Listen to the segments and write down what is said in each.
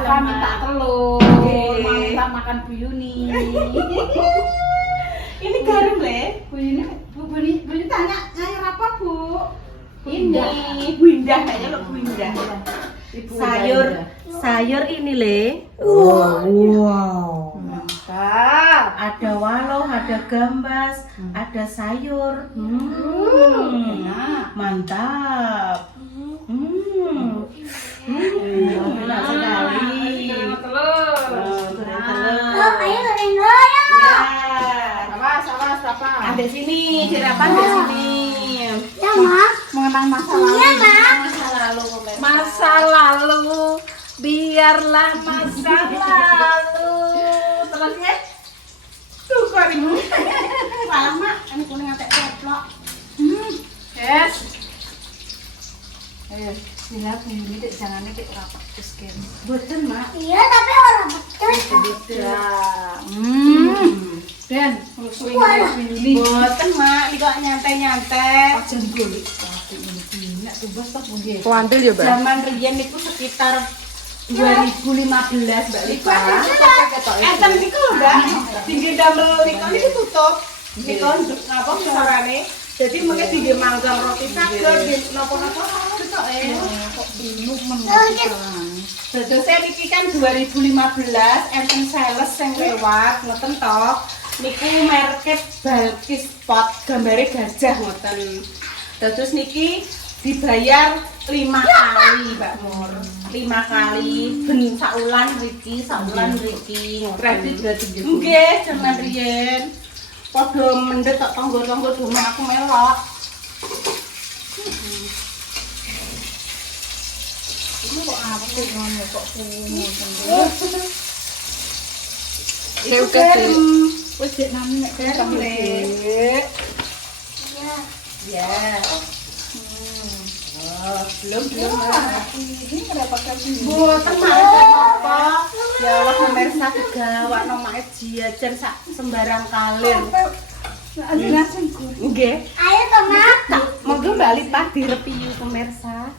Rafa minta telur, mau minta makan buyuni. Ini garam le. Buyuni tanya apa Bu? Ini Bu Indah kayaknya lo Bu Indah. Sayur ini le. Wow. Mantap. Ada walau, ada gambas, ada sayur. Enak. Mantap. Enak sekali. Telur. Goreng telur. Ayo goreng telur ya. Ya. Awas, Rafa. Ada sini, jerapah ada sini. Ya, Mak. Mengenang masa lalu. Iya, Mak. Masa lalu pemirsa. Masa lalu, biarlah masa lalu. Terus ya? Tuh kok ibu. Lama, ini kuning antek ceplok. Yes. Ayo, sila buyuni dek jangannya kayak rapat terus kan. Boten, Mak. Iya, tapi orang betul. Ya. Dan, susu ini. Boten, Mak. Ini kok nyantai-nyantai. Ajan golek tapi ini nak tubas tak mungkin. Kuantil ya, Mbak? Zaman riyen itu sekitar 2015 Mbak Lika. Enten niku lho, Mbak. Tinggi damel niku niki tutup. Niku napa sorane. Jadi mengke tinggi manggang roti saged napa-napa ketok Kok bingung menentukan. Dados saya niki kan 2015 enten sales yang lewat ngoten toh. Niku merket Balkis Pot gambare gajah ngoten. Dados niki dibayar 5 kali Mbak Mur. 5 kali ben saulan mriki, saulan mriki. Kredit berarti gitu. Nggih, jaman riyen. Padha mendhet tok tangga-tangga domen aku melok. Ini kok apik ngono kok kuno. Saya udah sih. Wis dek nami nek Garam, Le. Dek. Ya. Ya. Belum. Ini mendapatkan Boten apa. Ya Allah pemirsa kegawak nomake jajan sak sembarang kalir. langsung gur. Nggih. Ayo, toh, Mak. Monggo Mbak Lipah direpiu pemirsa.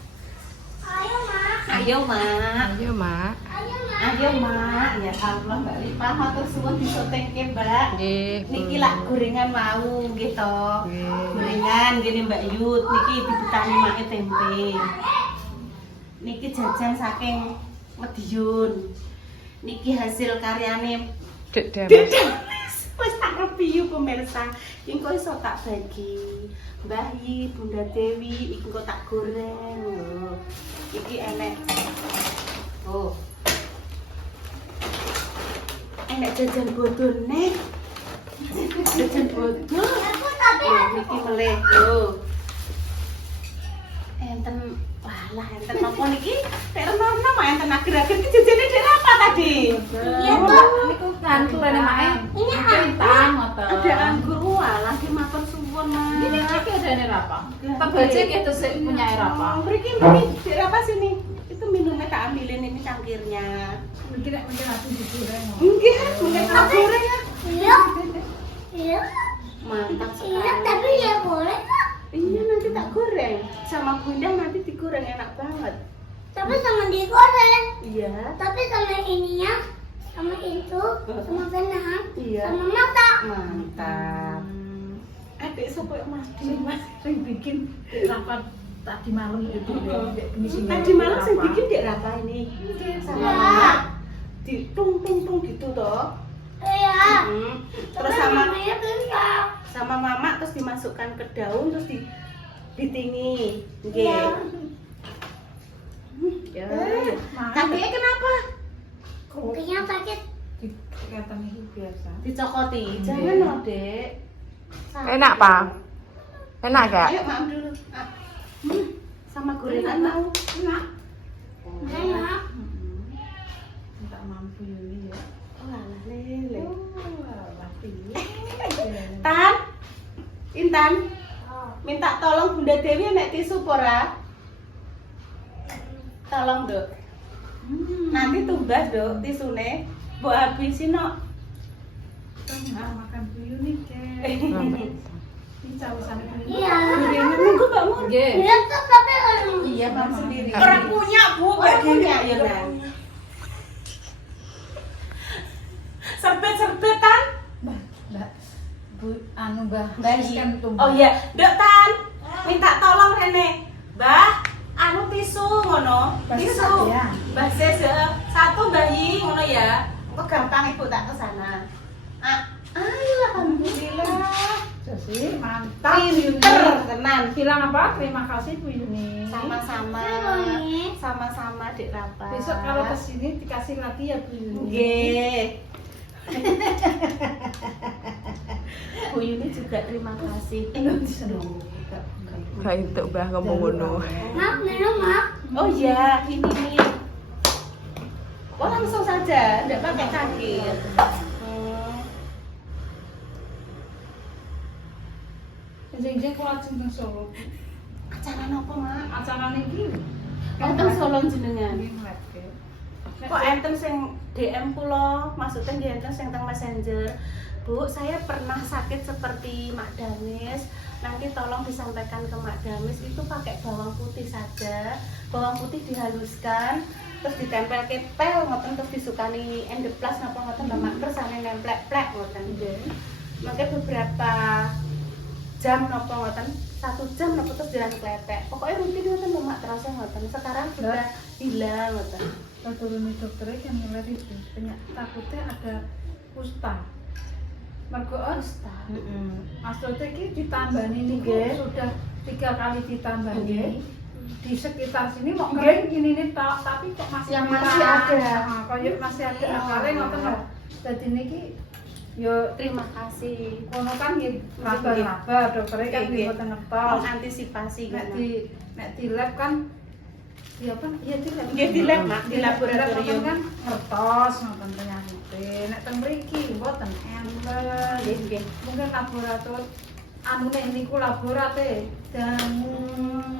Ayo, Mak. Ayo, Mak. Ayo, Mak. Ayo, Mak. Ayo, Mak. Ya Allah Mbak Lipah matur suwun disotengke, Mbak. Nggih. Niki lak gorengan mau nggih to. Nggih. Gorengan gini Mbak Yut, niki dibetani make tempe. Niki jajan saking Madiun. Niki hasil karyane Dek Demas. wis tak review pemirsa. Iki kok iso tak bagi. Mbah Yi, Bunda Dewi, iki kok tak goreng lho. Iki enek. Oh. Enek jajan bodone. Jajan bodol. Aku tapi Niki meleh lho. Enten walah enten napa niki? Nek rena mah enten akhir-akhir iki jajane dek apa tadi? Iya, toh. Niku kan tulane mae. Ini Tentang ngoten. Ada anggur walah ki matur suwun, Mas. Ini iki ada Rapa. Pembaca gitu sih punya Rapa. Mriki dek apa sini? Itu minumnya tak ambilin ini cangkirnya. Mungkin aku digoreng. Enggak, mungkin tak goreng ya. Iya. Iya. Mantap Iya, sekali. tapi ya boleh kok. Iya nanti tak goreng. Sama bunda nanti digoreng enak banget. Tapi sama digoreng. Iya. Tapi sama ininya, sama itu, sama benang, Iya. sama mata. Mantap. Adik sopo yang mati, Mas? Sing bikin rapat tadi malam itu Tadi malam saya bikin dek Rapa ini sama Iya. mama di tung gitu toh. Iya. Terus Tapi sama mamanya bisa. mama terus dimasukkan ke daun terus ditingi. Nggih. Iya. Ya. Kakinya kenapa? Kupinya sakit. Kelihatan itu biasa. Dicokoti. Jangan loh, Dek. Enak, Pak? Enak gak? Ayo maam dulu. Sama gorengan mau. Enak. Enak. Tak mampu ini ya. Oh, alah lele. Tapi Tan. Intan, Oh. minta tolong Bunda Dewi nek tisu pora. Tolong, Dok. Nanti tumbas, Dok, tisune. Mbok habisin kok. makan dulu nih, Kek. Ini cawasannya kan. Iya. Gorengan monggo Mbak Mur. Nggih. Iya tuh tapi Iya, Bang sendiri. Orang punya, Bu. Orang punya ya, Nan. Serbet-serbetan. Mbak, Bu, anu Mbah, Bayi. kan tuh. Oh iya, Dek Tan. Minta tolong Rene. Mbah, anu tisu ngono. Mbah, Tisu. sampean. Mbah Sis, satu bayi ngono ya. Kok gampang Ibu tak ke sana. Ayo alhamdulillah. Jadi mantap Pinter Yuni. tenan. Bilang apa? Terima kasih Bu Yuni. Sama-sama. Yuni. Sama-sama Dik Rafa. Besok kalau kesini dikasih lagi ya Bu Yuni. Nggih. Bu Yuni juga terima kasih. Seneng. Gak itu Mbah ngomong ngono. Mak, minum mak. Oh iya, ini nih. Oh langsung saja, tidak pakai kaki. Jeng-jeng kok lajeng nang Solo. Acara apa mak? Acarane iki. Enten Solo jenengan. Nggih, ngletke. Kok enten sing DM kula, maksudnya nggih enten sing teng Messenger. Bu, saya pernah sakit seperti Mak Damis. Nanti tolong disampaikan ke Mak Damis itu pakai bawang putih saja. Bawang putih dihaluskan, terus ditempel ke pel ngoten terus disukani endeplas napa ngoten Mbak kersane nemplek-plek ngoten. Mungkin beberapa jam napa ngoten, 1 jam napa terus jalan kletek. Pokoknya rutin ngoten lho Mak terasa ngoten. Sekarang sudah hilang ngoten. Kalau turun dokternya kan ngeliat itu takutnya ada kusta. Mergo Kusta. maksudnya ini ditambani nih Nggih. sudah 3 kali ditambani. Nggih. Di sekitar sini mau Nggih. kering gini nih tapi kok masih Yang merah. masih ada. Nah, kayak masih ada Iya. akarnya ngoten lho. Jadi niki yo Terima kasih. kono kan nggih raba-raba dokternya kan Nggih. mboten ngertos. Mengantisipasi Nek gimana? di lab kan ya apa? Iya di lab. Nggih, di lab, Mak, di laboratorium. kan ngertos ngoten penyakite. Nek teng mriki mboten enten. Nggih, nggih. Mungkin laboratorium anu nek niku laborate dan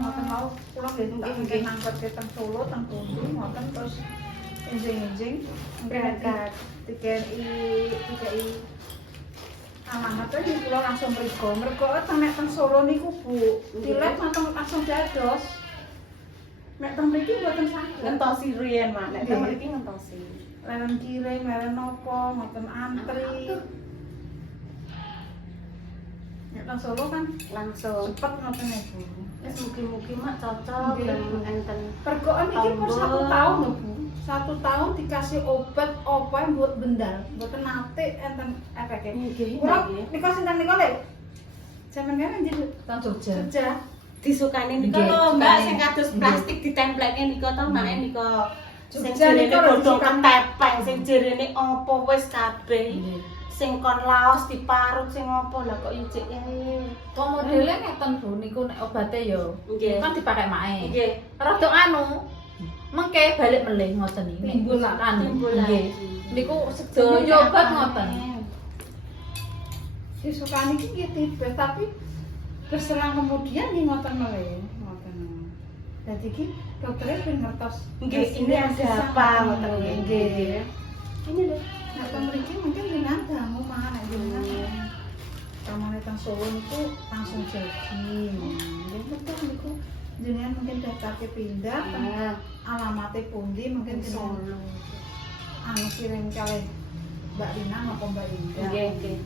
ngoten mau kula nggih tak Nggih, mungkin nggih. angkat ke teng Solo teng Pundi ngoten terus enjing-enjing Berangkat. TKI alamatnya di kula langsung mergo teng Solo niku Bu di lab langsung dados nek teng mriki mboten saged Ngentosi riyen, Mak. Nek Nggih. teng mriki ngentosi. leren kiring leren nopo ngoten antri nek teng Solo kan Langsung. cepet ngoten ya Bu. Wis mugi-mugi Mak cocok Nggih. dan enten. Pergoan iki pun Tombol. 1 tahun lho Bu. 1 tahun dikasih obat apa yang buat bendal, mboten nate enten efeknya. Nggih, Kula nggih. nika sinten nika lho. Jaman kan anjir Tang Jogja. Jogja. Disukani nika Nggih, lho, Mbak sukani. sing kados plastik ditempleke nika to, Mak nika. Sing Jogja jerene nika lho godhong disukani. ketepeng, sing jerene apa wis kabeh. Sing kon laos diparut sing apa lah kok ijik Kok modelnya ngeten Bu niku nek obate yo. Nggih. Kan dipakai mae. Nggih. Rada anu mengke balik melih ngoten iki. Timbul lah. Anu, Timbul nggih. lagi. Niku sedaya obat ngoten. Disukani iki nggih tipe tapi berselang kemudian nggih ngoten meleh, ngoten. Dadi iki dokternya ben ngertos. Nggih, ini ada apa ngoten nggih. Nggih. Ini lho. Nek teng mriki mungkin jenengan dangu mangan nek jenengan. Kamane teng Solo niku langsung jadi. Nggih betul niku jenengan mungkin daftarke pindah teng Nah, alamate pundi mungkin jenengan Solo. anu kirim kali Mbak Rina apa Mbak Indah. Nggih, nggih.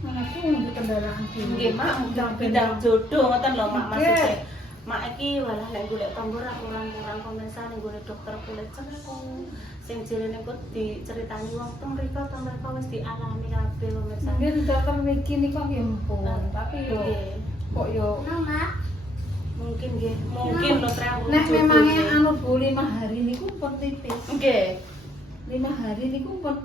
Mana tuh di kendaraan kiri. Nggih, Mak, bidang jodoh ngoten lho, Mak Nggih. maksudnya. Mak iki walah nek golek tombol ra kurang-kurang pemirsa nek golek dokter kulit cengkung. Sing jerene kok diceritani wong teng mriko wis dialami kabeh pemirsa. Nggih di dokter mriki niku nggih empun, tapi yo Nggih. kok yo Mama, Mungkin nggih, mungkin lho trek. nek memangnya anu Bu 5 hari niku pun tipis. nggih. 5 hari niku pun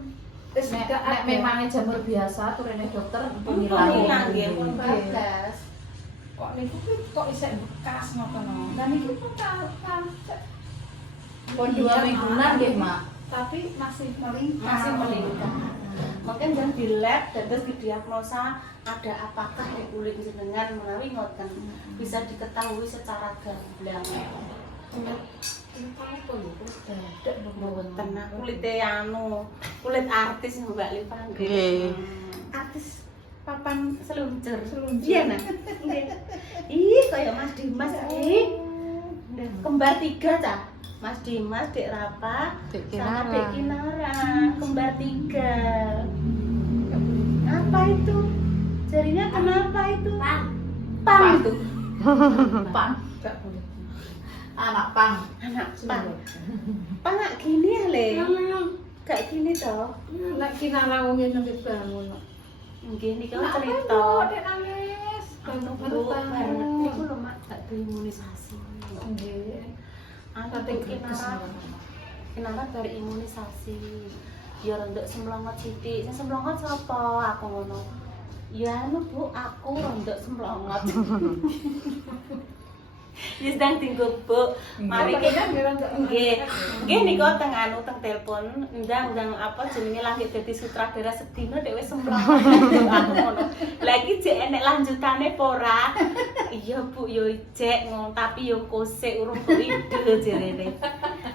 wis Nek gak nek ada. memangnya jamur biasa turune dokter pun Hilang ilang. nggih, pun Nggih. bablas. Kok niku ki kok isih bekas ngoten lho. Dan iki pun Pun 2 mingguan nggih, Mak. tapi masih melingkar. Masih melingkar. Mungkin yang di lab terus didiagnosa ada apakah di kulit jenengan menawi ngoten bisa diketahui secara gamblang. Mboten nah kulite anu, kulit artis Mbak Liva nggih. Nggih. Artis papan seluncur. Seluncur. Iya nah. Nggih. Ih, kaya Mas Dimas iki. Kembar 3 cah. Mas Dimas, Dek Rapa, Dek sama Kinara. Dek Kinara, kembar 3. Apa itu? Jarinya kenapa itu? Bang. Pang. itu. Pang. Gak boleh. Anak pang. Anak pang. Pang gak gini ya, Le? Gak gini toh. Nek kinara wong ngene wis bangun. Nggih niki Kenapa cerita. itu? Dek nangis. Anu Baru Bu, bangun. banget niku lho Mak, gak do imunisasi. Nggih. Anu Tapi Bu, Kinara bar imunisasi. Ya rondok semlongot sithik. Sing semlongot sapa? Aku ngono. Ya anu Bu, aku rondok semlongot. Ya sedang tinggal Bu. Mari kita nggih. Nggih niku teng anu teng telepon ndang apa jenenge langit dadi sutradara sedina dhewe semlongot. Aku ngono. Lah iki jek enek lanjutane apa ora? Iya Bu, yo jek ngono tapi yo kosek urung kok ide jerene.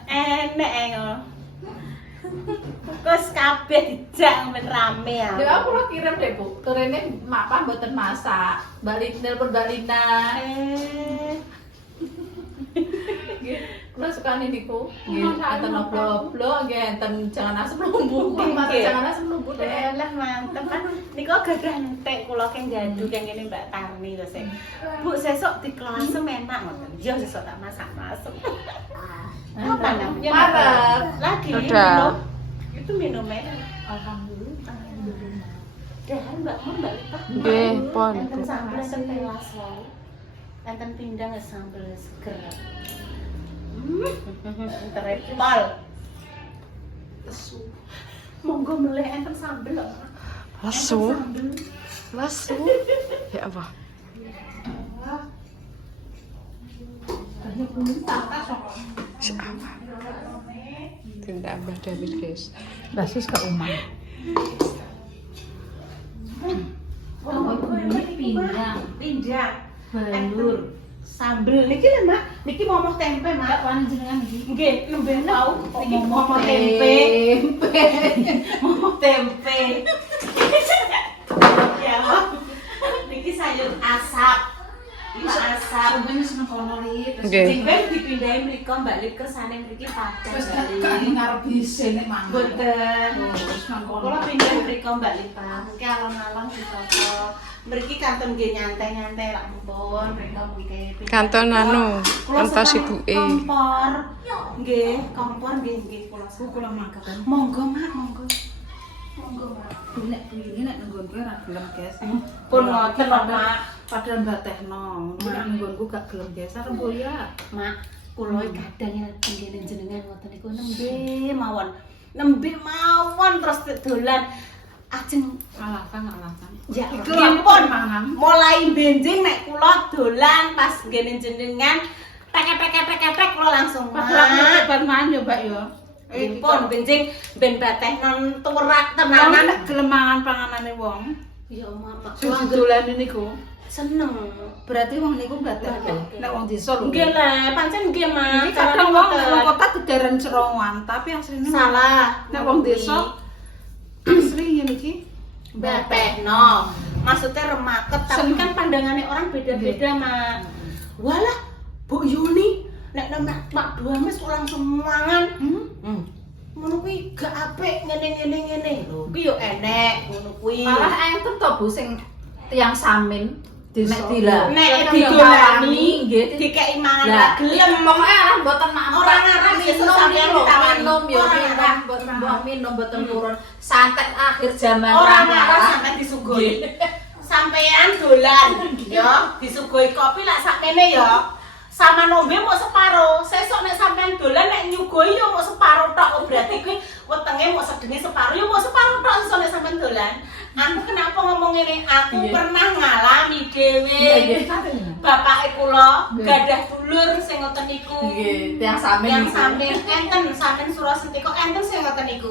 Enek ngono. Kos kabeh dijak men rame ya. Ya aku lo kirim deh Bu. Turene mak mboten masak. Mbak Lina nelpon Mbak Lina. Kulo sukane niku. Nggih, enten oblo-oblo, nggih enten jangan asem lumbu. Nggih. Jangan asem lumbu deh. Lah mantep kan niku gadah entek kula keng jadu keng ngene Mbak Tarni to sing. Bu sesuk dikelasem enak ngoten. Yo sesuk tak masak-masak. Apa namanya? Marep. Lagi Udah. minum. Itu minumnya. Alhamdulillah. Dahan Mbak Mun Mbak Lita. Nggih, pon. Enten sambel enten telas wae. Enten pindang sambel seger. Terepal. Monggo meleh enten sambel lho. Lesu. Lesu. Ya apa? Siapa? Tindak Mbah David, guys. Basis ke umah. Pindang. Pindang. Balur. Sambel niki lho Mak. Niki momok tempe Mak. Wan jenengan iki. Nggih, nembe tau. Niki momok tempe. Momok tempe. Ya, Mak. Niki sayur asap. Iki asap. Sampeyan seneng kono li. Nggih. Jengben dipindahi mriko Mbak Lit kersane mriki padang. Wis gak ngarep bisa nek mangan. Boten. Wis nang kono. Kula pindah mriko Mbak Lita. Mungkin alon-alon dicoco. Mriki kanton nggih nyantai-nyantai lak mumpun mriko mungkin. Kanton anu, Kula entos seneng ibuke. Kompor. Nggih, kompor nggih kula seneng. Kula makan. Monggo Mak, monggo. Monggo Mak. Nek wingi nek nggonku ora gelem, guys. Pun ngoten lho Mak. Padahal Mbak Tehno, nek nggonku gak gelem, guys. Arep ya. Mak, kula kadang tenggene jenengan ngoten niku nembe mawon. Nembe mawon terus dolan. Ajeng Alasan. ya Iku pun mangan. mulai benjing nek kula dolan pas ngene jenengan tek kula langsung Padahal aku ban mangan yo, Mbak yo. pun benjing ben bateh non turak Tenanan tenanan. nek gelem mangan panganane wong. Ya mama Sing kula dolan niku. seneng. Berarti wong niku bateh. Nek wong desa lho. Nggih le, pancen nggih Mas. Iki kadang wong kota gederen cerongan, tapi asline salah. nek wong desa asli ngene iki Batehno. Maksudnya remaket, tapi kan pandangannya orang beda-beda, Mak. Walah, Bu Yuni, nek nemek Mak Dua Mes kok langsung mangan. Ngono kuwi gak apik ngene. Lho, kuwi yo enek ngono kuwi. Malah enten to Bu sing tiyang samin nek Nek didolani nggih dikeki mangan ra lah gelem. pokoke arah mboten mampu. Ora ngarep sesuk sampeyan ditawani. minum yo Ora minum ngarep. mboten mbok minum mboten turun. Santet akhir zaman Ora ramah. ngarep sampeyan disuguhi. Sampeyan dolan yo disuguhi kopi lak sakmene yo. Sama nombe mau separo. Sesuk nek sampeyan dolan nek nyuguhi yo mau separo tok. Berarti kuwi wetenge mau sedenge separo yo mau separo tok sesuk nek sampeyan dolan. Aku kenapa ngomong ini? Aku pernah ngalami dhewe. Bapake kula gadah dulur sing ngoten niku. Nggih, tiyang samin Yang niku. samping enten samping Surasentika kok enten sing ngoten niku.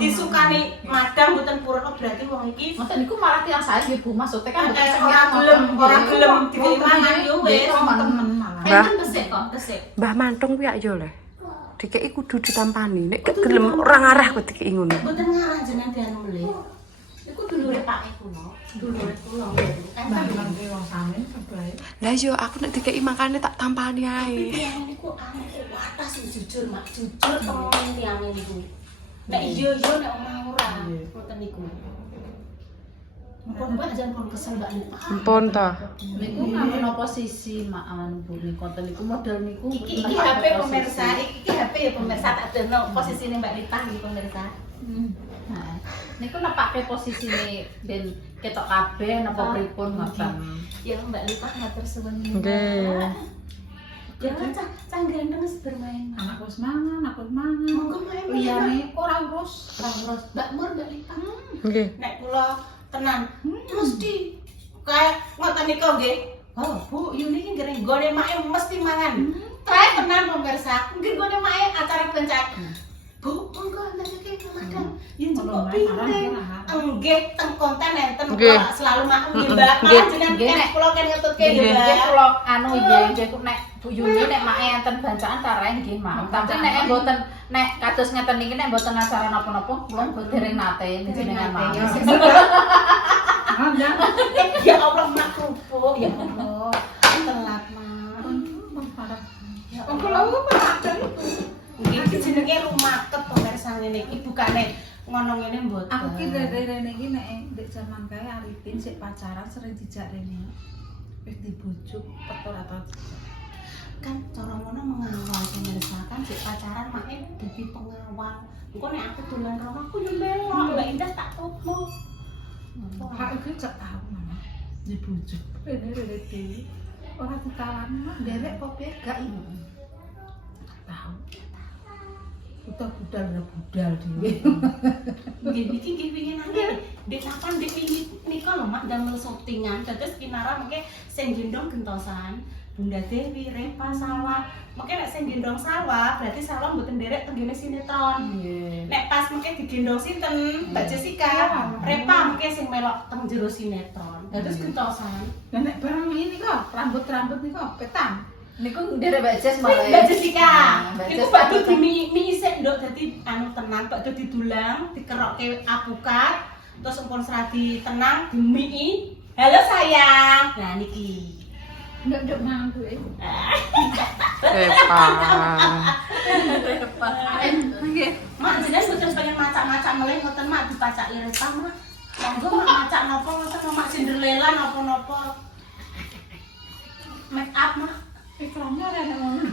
Disukani madang mboten purun oh, berarti wong iki Ngoten niku malah tiyang saya nggih Bu, maksudnya kan mboten ora gelem dikei mangan yo wis. temen malah. Enten tesik kok, tesik. Mbah Mantung kuwi yo le. Dikeki kudu ditampani. Nek gak gelem ora ngarah kok dikeki ngono. Mboten ngarang jenengan dianu mlih. Iku Iku dulure Pak kuno. Dulure kula. Mbak ngerti wong samin sebae. Lah yo aku nek dikeki makane tak tampani ae. Tiang niku anu watas jujur mak jujur temen tiang niku. Nek iya nek omah ora ngoten niku. Mumpun Mbak jangan kon kesel Mbak lupa. Ampun ta. Niku ngamen posisi makan Bu niku konten niku model niku. Iki HP pemirsa, iki HP ya pemirsa tak dono posisine Mbak Lita iki pemirsa. Nah, niku nepake posisine ben ketok kabeh napa pripun ngoten. Ya Mbak Lita matur suwun. Nggih. Ya cah ganteng wis bermain. Anakku semangat, aku semangat. Monggo main. Liyane ora urus. Terus Mbak Mur Mbak Lita. Nggih. Nek kula tenan mesti kayak ngoten niku nggih. Oh, Bu, Yuni iki nggih nggone make mesti mangan. Trae tenan pemirsa. Nggih nggone make acara pencak. Bu, monggo niki makan. Yen cukup piring. Nggih, teng konten enten kula selalu makan nggih, Mbak. Malah jenengan kula kan ngetutke nggih, Nggih Mbak. kula anu nggih nek Bu Yuni nek make enten bancaan tarahe nggih mau. Tapi nek mboten nek kados ngeten niki nek mboten acara napa-napa kula mboten dereng nate jenengan mau. Ya Allah, mak kerupuk. Ya Allah. Telat, Mak. Ya Allah. Kula apa ada itu? Iki jenenge rumaket pemirsa ngene iki bukane ngono ngene mboten. Aku ki dari rene iki nek ndek jaman kae Arifin sik pacaran sering dijak rene. Wis dibujuk petur atau Kan cara ngono mengawal pemirsa kan sik pacaran make dadi pengawal. Engko nek aku dolan rono aku yo melok, Mbak Indah tak tuku. hak iki cek tau mama. Dibujuk. Rene dhewe. Ora ditawan mah derek kok piye gak ini. Tahu. Budal ya budal dhewe. Nggih niki nggih pengin nang Dek kapan dek nika lho Mak damel syutingan terus kinara mengke sing gendong gentosan Bunda Dewi, Repa, Salwa. Mengke nek sing gendong Salwa berarti Salwa mboten nderek tenggene sinetron. Nek pas mengke digendong sinten Mbak Jessica, Repa mengke sing melok teng jero sinetron. Terus gentosan. Lah nek barang ini kok rambut-rambut niku petang. Niku nderek Mbak Jes malah. Mbak Jessica, Mbak iku Jes bakdo dimi isik nduk dadi anu tenang, bakdo didulang, dikerokke apukat, terus empun seradi tenang, dimii. Halo sayang. Nah niki. Nduk mangan kuwi. Repa. Nggih. Mak jenengan mboten pengen macak-macak meleh ngoten Mak dipacaki Repa Mak. Monggo Mak macak napa ngoten Mak Cinderella napa-napa. Make up Mak. Iklannya rene ngono.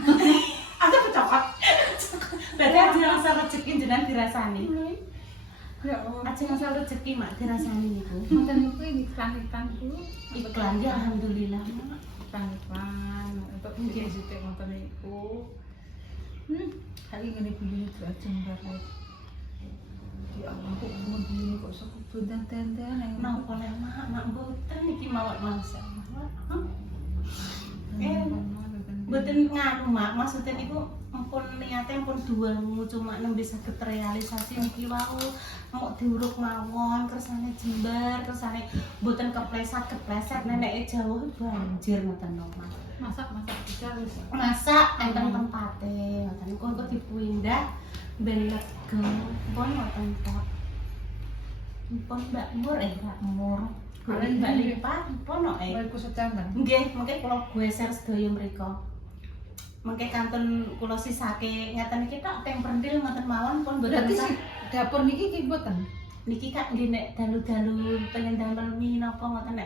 Aku kecokot. Berarti aja rasa rezeki jenengan dirasani. Ya Allah. Aja rasa rezeki Mak dirasani niku. Ngoten niku iklan-iklan kuwi. Iklan ya alhamdulillah Mak. Iklan untuk nggih ngoten niku. Hari ngene bunyi derajeng banget. Ya Allah, kok bunyi kok sok bundan-dandan nang Napa lek Mak mboten iki mawon masyaallah. Mboten nganu Mak, maksudnya niku ampun niate ampun duangu cuma nembe saged realisasi niki wau mau diuruk mawon kersane jembar kersane mboten kepleset neneke jauh banjir ngoten Mak. masak bisa wis. Masak enten tempate ngoten niku engko dipindah ben lega pun ngoten tok. Pun Mbak Mur Mbak Mur. Kalian Mbak Lipa pun Baik sedang. Nggih, mengke kula geser sedaya mriku. Mengke kantun kula sisake ngeten iki tok teng pendil ngoten mawon pun mboten Berarti usah. si dapur niki ki mboten. Niki Kak nggih nek dalu-dalu pengen damel mie napa ngoten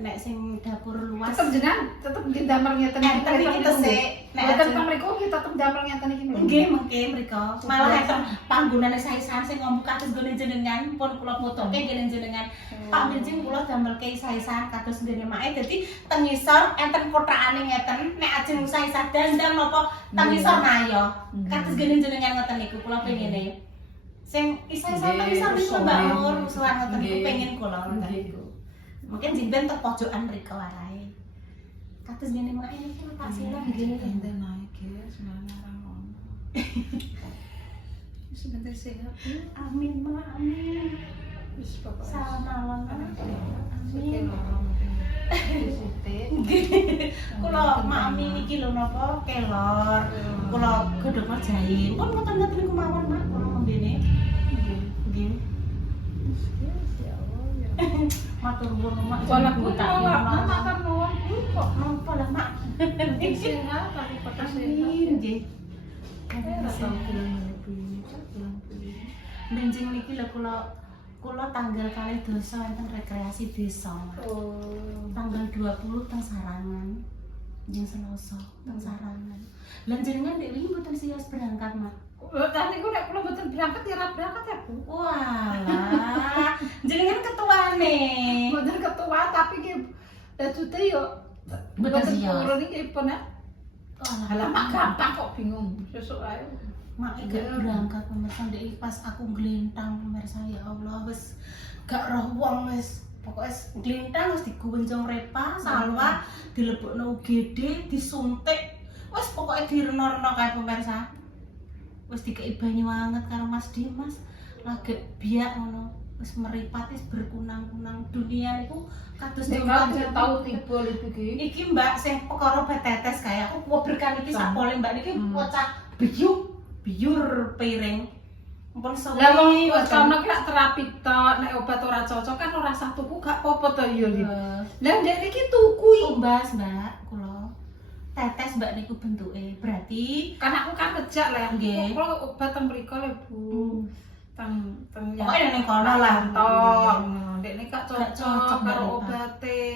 nek sing dapur luas. Tetep didamel ngeten iki. Enten iki tesik. Nek enten mriku ki tetep damel ngeten iki. Nggih mengke mriku. Malah enten panggonane sae-sae sing ngombe kados gone jenengan pun kula fotoke nggih jenengan. Pak Mirjing kula damelke sae-sae kados dene mae dadi teng ngisor enten kothakane ngeten nek ajeng sae-sae dandang napa teng ngisor nayo. Kados gone jenengan ngoten niku kula pengine. Sing isa-isa teng ngisor niku Mbak Nur suwan ngoten niku pengen kula ngoten niku. Mungkin jimben teng pojokan mriku wae. Kados gene mae niki Pak Sila nggih enten naik guys, sebenarnya orang ngono. Sebentar sehat. Amin Ma amin. Wis pokoknya. Salam mawon Ma. Amin. Kula mami niki lho napa kelor. Kula godhog jahin. Pun ngoten-ngoten niku mawon Mak kula ngombene. Nggih. Ya Allah. Matur nuwun mak. Walah ku tak tolak ngono. matur nuwun kok Napa lah mak? sing apa iki kota Amin nggih. sing. Benjing niki lho kula tanggal kalih dosa enten rekreasi desa. Oh. Tanggal 20 teng Sarangan. Jeng Selasa teng Sarangan. Lan jenengan ndek wingi mboten sias berangkat, Mak. Tadi ku nek kula mboten berangkat ya ora berangkat ya, Bu. Walah, jenengan ketuane. Mboten ketua tapi ki datute yo Mboten sias. turun iki pun ya. Walah, Halah gampang kok bingung. Sesuk ae. mak gak berangkat pemirsa ndek pas aku glintang pemirsa ya Allah wis gak roh wong wis pokoknya glintang wis diguwencong Repa, Salwa, dilebokno UGD, disuntik. Wis pokoknya direno-reno kae pemirsa. Wis dikei banyu anget karo Mas Dimas. Lagi biak ngono. Wis meripat wis berkunang-kunang dunia niku kados Nek tau tiba iki. Iki Mbak sing perkara betetes kae aku kuwi berkan iki sak pole Mbak niki wocah biur piring. Mumpun sewi. Lah wong kono ki lak terapi tok, nek obat ora cocok kan ora sah tuku gak apa-apa to iya iki. Lah ndek niki tuku iki. Tumbas Mbak kula. Tetes Mbak niku bentuke. Berarti Kan aku kan kejak lah. Nggih. Kula obat teng mriko lho, Bu. Teng pokoknya ning kono lah tok. Ndek niki gak Gak cocok cocok, karo Mbak. obate.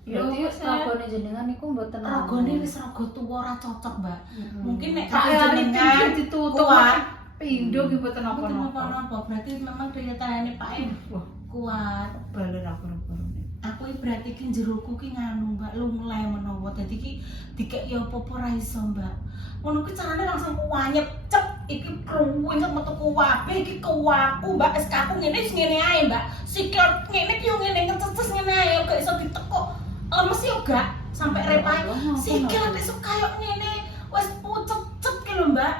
Berarti ragone jenengan niku mboten ragone wis raga tuwa ora cocok, Mbak. Mungkin nek Pak Ali jenengan ditutup kuat. pindho ki mboten Mboten apa-apa. napa-napa, berarti memang daya tahannya Pak E Wah, kuat. balen aku rupane. Aku iki berarti ki jeroku ki nganu Mbak lunglai menawa dadi ki dikeki apa-apa ra iso Mbak. Ngono ki carane langsung kuanyep cep iki kruwinget metu kuwabe iki kuwaku Mbak es kaku ngene wis ngene ae Mbak. Sikil ngene ki yo ngene ngececes ngene ae gak iso ditekuk. Lemes yo gak sampe repae. Sikil nek iso kaya ngene wis pucet-cet ki lho Mbak.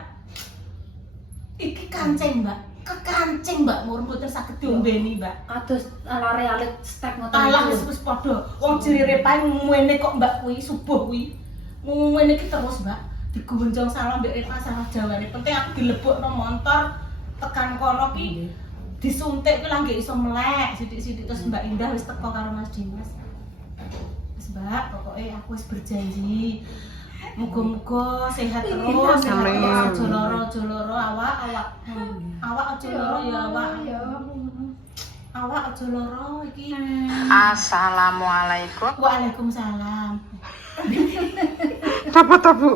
Iki kancing Mbak. Kekancing Mbak murun mboten saged diombeni Mbak. kados lare alit stek ngoten. Alah wis padha. Wong jenenge repae ngene kok Mbak kuwi subuh kuwi. Ngene iki terus Mbak. Diguwencong salah mbek Repa salah Jawane. Penting aku dilebokno motor tekan kono ki disuntik ki lah nggih iso melek sithik-sithik terus Mbak Indah wis teko karo Mas Dimas. Wis Mbak, pokoknya aku wis berjanji. Muga-muga sehat terus. Amin. Aja loro awak. Awak aja loro ya awak. Awak aja loro iki. Assalamualaikum. Waalaikumsalam. Apa to, Bu?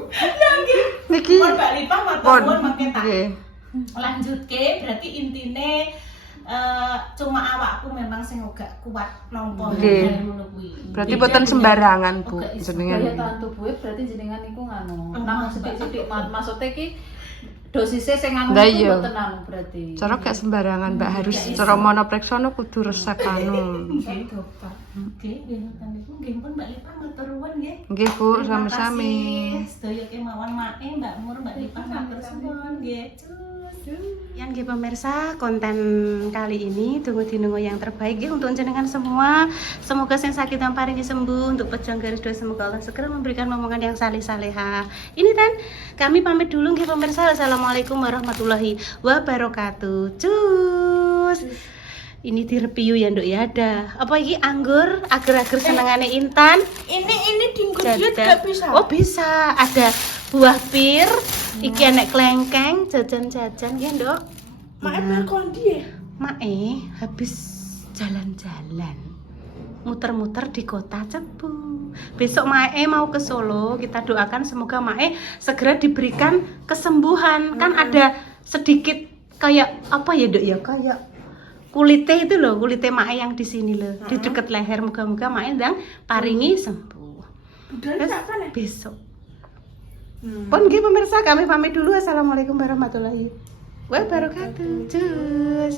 Niki. Mohon Mbak Lipa matur nuwun mangke tak Nggih. lanjutke berarti intine cuma awakku memang sing gak kuat nampa Nggih. ngono kuwi. Berarti boten sembarangan, Bu, Gak iso. jenengan. Daya tahan tubuhe berarti jenengan niku nganu. Lemah, Namung sithik-sithik maksudnya ki dosisnya sing anu Lah niku iya. mboten anu berarti. Cara gak sembarangan, Mbak, harus cara monopreksana kudu resep anu. Nggih, dokter. Nggih, nggih ngoten niku. Nggih pun Mbak Lipa matur nuwun nggih. Nggih, Bu, Terima sami-sami. kasih. Sedaya kemawon mae Mbak Mur, Mbak Lipa matur suwun nggih. Yang nggih pemirsa, konten kali ini tunggu dinungo yang terbaik ya untuk jenengan semua. Semoga yang sakit dan paringi sembuh, untuk pejuang garis dua semoga Allah segera memberikan momongan yang saleh-salehah. Ini kan kami pamit dulu nggih pemirsa. Assalamualaikum warahmatullahi wabarakatuh. Cus. Ini direview ya Nduk ya, ada apa iki anggur agar-agar senengane Intan. Ini dienggo Jajan. Oh bisa, ada buah pir, iki enek klengkeng, jajan-jajan ya Nduk. Mak berkondi ya. Mae habis jalan-jalan, muter-muter di kota Cepu. Besok Mae mau ke Solo, kita doakan semoga Mae segera diberikan kesembuhan. Kan ada sedikit kayak apa ya Nduk ya, kayak kulitnya itu loh, kulitnya Mae yang di sini loh, di dekat leher. Moga-moga Mae ndang paringi sembuh. Budal kapan ya? Besok. Pun nggih pemirsa, kami pamit dulu. Assalamualaikum warahmatullahi wabarakatuh. Cus.